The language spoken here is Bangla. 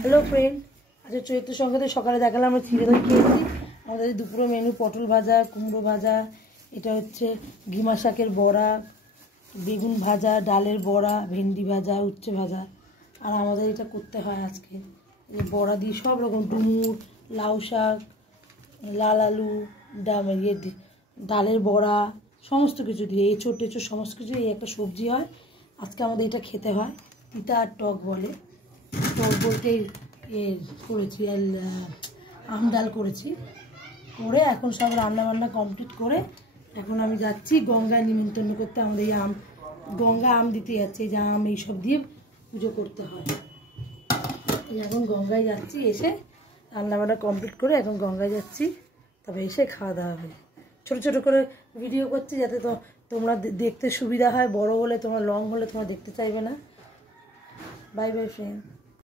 হ্যালো ফ্রেন্ড, আচ্ছা চৈত্র সংক্রান্তি সকালে দেখালাম আমরা চিড়ে দই খেয়েছি। আমাদের দুপুরে মেনু পটল ভাজা, কুমড়ো ভাজা, এটা হচ্ছে ঘিমা শাকের বড়া, বেগুন ভাজা, ডালের বড়া, ভেন্ডি ভাজা, উচ্ছে ভাজা। আর আমাদের এটা করতে হয় আজকে বড়া দিয়ে সব রকম ডুমুর, লাউ শাক, লাল আলু, ডালের বড়া, সমস্ত কিছু দিয়ে এঁচোড় টেঁচোড় সমস্ত কিছু এই একটা সবজি হয়। আজকে আমাদের এটা খেতে হয়, তিতা আর টক বলে। টক বলতে করেছি আর আম ডাল করেছি করে এখন সব রান্নাবান্না কমপ্লিট করে এখন আমি যাচ্ছি গঙ্গায় নিমন্ত্রণ করতে। আমাদের এই গঙ্গা আম দিতে যাচ্ছে, এই যে আম এইসব দিয়ে পুজো করতে হয়। এখন গঙ্গায় যাচ্ছি, এসে রান্নাবান্না কমপ্লিট করে এখন গঙ্গায় যাচ্ছি, তবে এসে খাওয়া দাওয়া হবে। ছোটো ছোটো করে ভিডিও করছি যাতে তোমরা দেখতে সুবিধা হয়, বড় হলে তোমরা লং হলে তোমরা দেখতে চাইবে না। Bye bye friend.